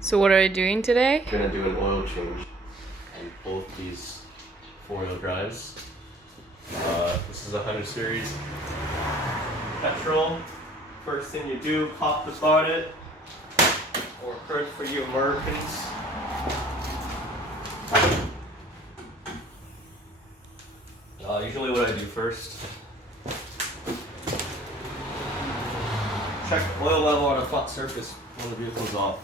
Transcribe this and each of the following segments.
So what are we doing today? We're gonna do an oil change on both these four-wheel drives. This is a 100 series petrol. First thing you do, pop the bonnet, or first for you Americans. Usually what I do first, check the oil level on a flat surface when the vehicle's off.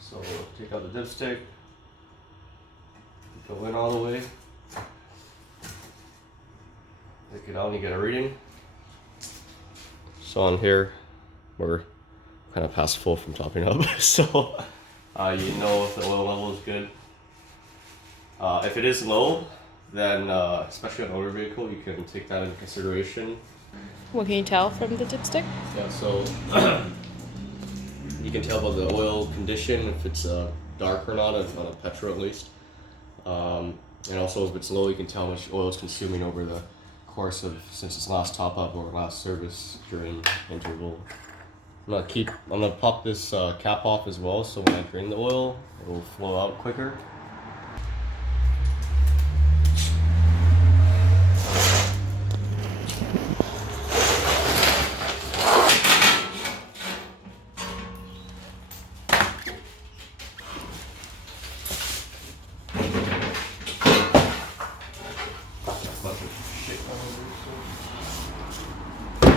So take out the dipstick, go in all the way, take it out and you get a reading. So on here, we're kind of past full from topping up, so you know if the oil level is good. If it is low, then especially on an older vehicle, you can take that into consideration. What can you tell from the dipstick? Yeah, so you can tell by the oil condition if it's dark or not, on a petrol at least. And also if it's low, you can tell how much oil is consuming over the course of since its last top up or last service during interval. I'm gonna pop this cap off as well, so when I drain the oil, it will flow out quicker.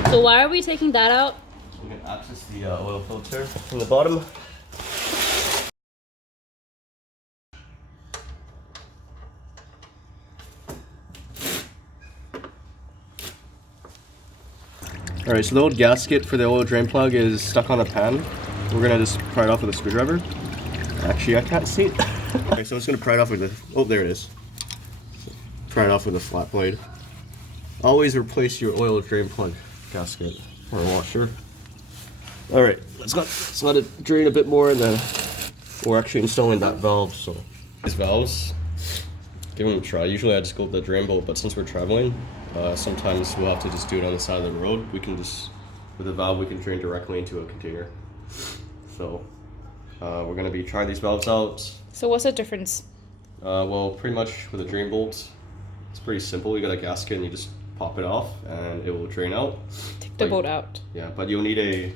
So why are we taking that out? You can access the oil filter from the bottom. Alright, so the old gasket for the oil drain plug is stuck on a pan. We're gonna just pry it off with a screwdriver. Actually, I can't see it. Okay, so I'm just gonna pry it off with oh, there it is. Pry it off with a flat blade. Always replace your oil drain plug gasket or washer. Alright, let's let it drain a bit more, and then we're actually installing that valve. So these valves, give them a try. Usually I just go with the drain bolt, but since we're traveling, sometimes we'll have to just do it on the side of the road. We can just, with the valve, we can drain directly into a container. So we're gonna be trying these valves out. So what's the difference? Well, pretty much with a drain bolt, it's pretty simple. You got a gasket and you just pop it off and it will drain out. Take the bolt out. Yeah, but you'll need a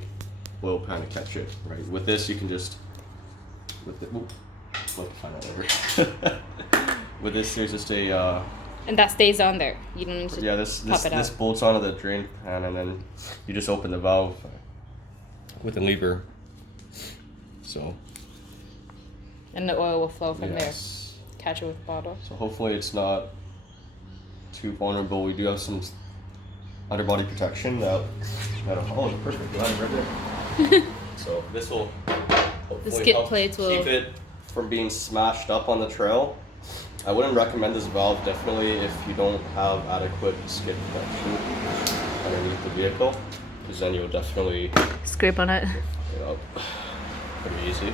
oil pan to catch it, right? With this, you can just, with this, there's just a, And that stays on there. You don't need to pop it out. This bolts onto the drain pan, and then you just open the valve with a lever. So. And the oil will flow from yes. there. Catch it with a bottle. So hopefully it's not too vulnerable. We do have some underbody protection oh, perfect. Right there. So this will hopefully help keep it from being smashed up on the trail. I wouldn't recommend this valve definitely if you don't have adequate skid protection underneath the vehicle, because then you'll definitely scrape on it. Fuck it up pretty easy.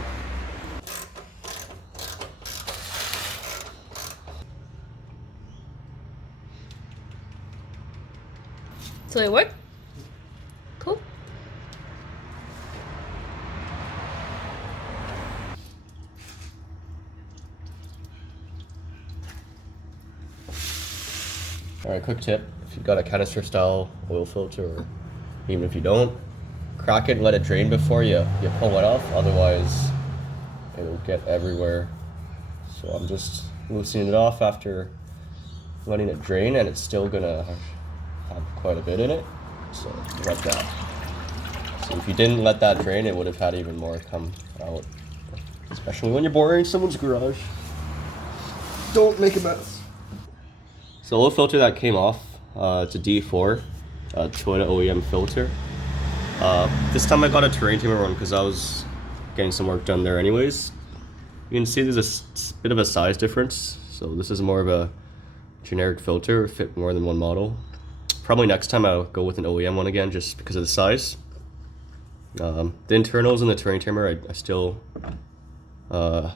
So it worked? Cool. Alright, quick tip. If you've got a canister style oil filter, or even if you don't, crack it and let it drain before you pull it off, otherwise it'll get everywhere. So I'm just loosening it off after letting it drain, and it's still gonna have quite a bit in it, so like that. So if you didn't let that drain, it would have had even more come out, especially when you're boring someone's garage. Don't make a mess. So the oil filter that came off, it's a D4 Toyota OEM filter. This time I got a terrain tamer one because I was getting some work done there anyways. You can see there's a bit of a size difference, so this is more of a generic filter, fit more than one model. Probably next time I'll go with an OEM one again just because of the size. The internals in the terrain tamer I still I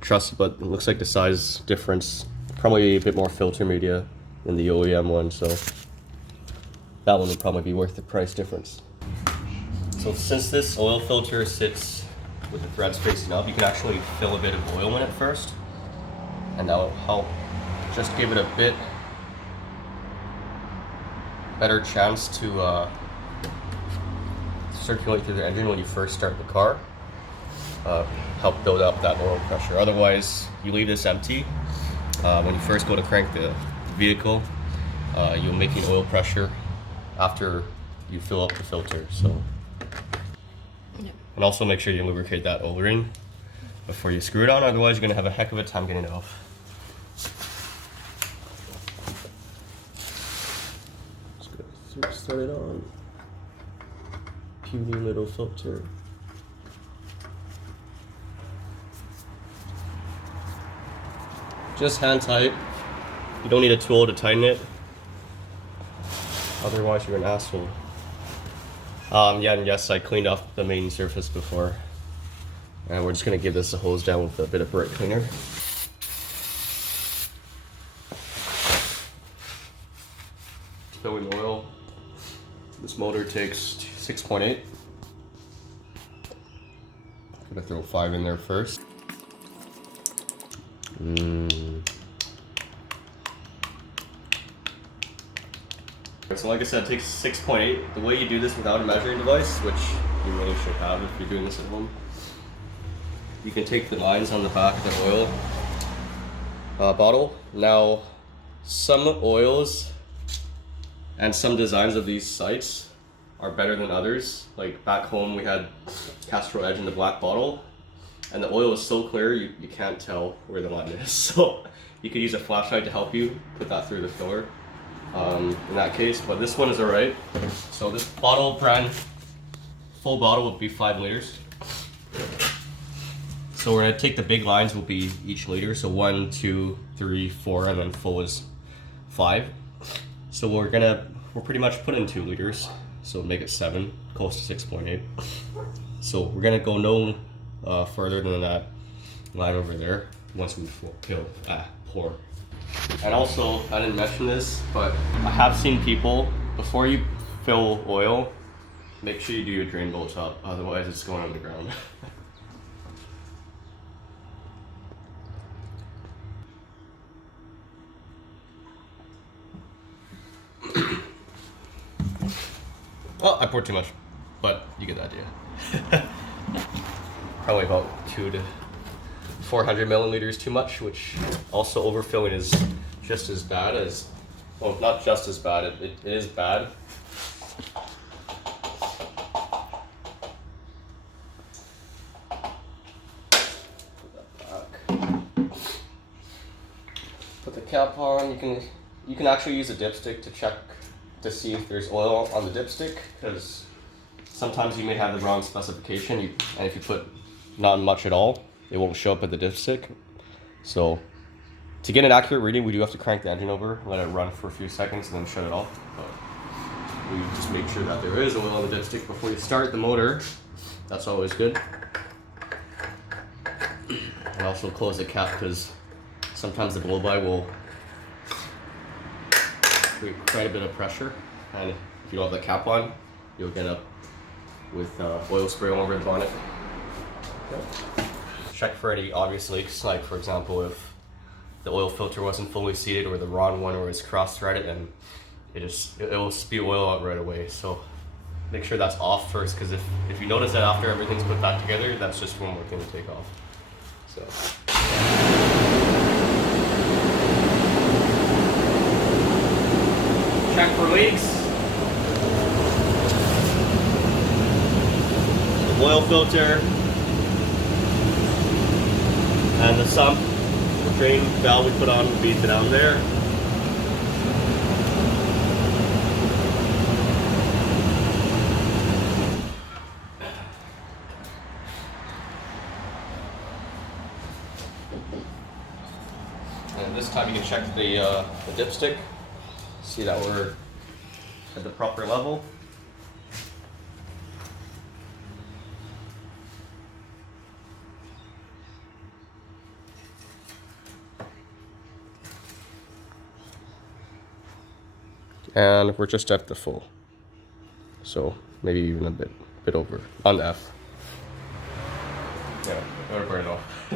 trust, but it looks like the size difference, probably a bit more filter media than the OEM one, so that one would probably be worth the price difference. So since this oil filter sits with the threads facing up, you can actually fill a bit of oil in it first, and that will help just give it a bit better chance to circulate through the engine when you first start the car. Help build up that oil pressure. Otherwise, you leave this empty. When you first go to crank the vehicle, you'll make an oil pressure after you fill up the filter. So, and also make sure you lubricate that O-ring before you screw it on. Otherwise, you're gonna have a heck of a time getting it off. Just gonna start it on. Puny little filter. Just hand tight. You don't need a tool to tighten it. Otherwise, you're an asshole. Yeah, and yes, I cleaned off the main surface before. And we're just gonna give this a hose down with a bit of brake cleaner. Filling oil. This motor takes 6.8. Gonna throw 5 in there first. So like I said, it takes 6.8. The way you do this without a measuring device, which you really should have if you're doing this at home, you can take the lines on the back of the oil bottle. Now, some oils and some designs of these sites are better than others. Like back home, we had Castro Edge in the black bottle, and the oil is so clear you can't tell where the line is. So you could use a flashlight to help you put that through the filler in that case, but this one is alright. So this bottle brand, full bottle would be 5 liters. So we're gonna take the big lines will be each liter, so 1, 2, 3, 4, and then full is 5. So we're pretty much put in 2 liters, so make it 7, close to 6.8. So we're gonna go no further than that line over there once we pour. And also, I didn't mention this, but I have seen people, before you fill oil, make sure you do your drain bolt up, otherwise it's going on the ground. Oh, I poured too much, but you get the idea. Probably about 200 to 400 milliliters too much, which also overfilling is just as bad as, well, not just as bad, it is bad. Put that back. Put the cap on. You can actually use a dipstick to check to see if there's oil on the dipstick, because sometimes you may have the wrong specification, and if you put not much at all, it won't show up at the dipstick. So to get an accurate reading, we do have to crank the engine over, let it run for a few seconds, and then shut it off. But we just make sure that there is oil on the dipstick before you start the motor. That's always good. And also close the cap, because sometimes the blow-by will create quite a bit of pressure, and if you don't have the cap on, you'll get up with oil spray all over the bonnet. Yep. Check for any obvious leaks, like for example if the oil filter wasn't fully seated or the wrong one, or it's cross-threaded, and it will spew oil out right away. So make sure that's off first, because if you notice that after everything's put back together, that's just one more thing to take off. So. Check for leaks. The oil filter and the sump, the drain valve we put on will be down there. And this time you can check the dipstick. See that we're at the proper level. And we're just at the full. So maybe even a bit it over on F. Yeah, I'm gonna burn it off.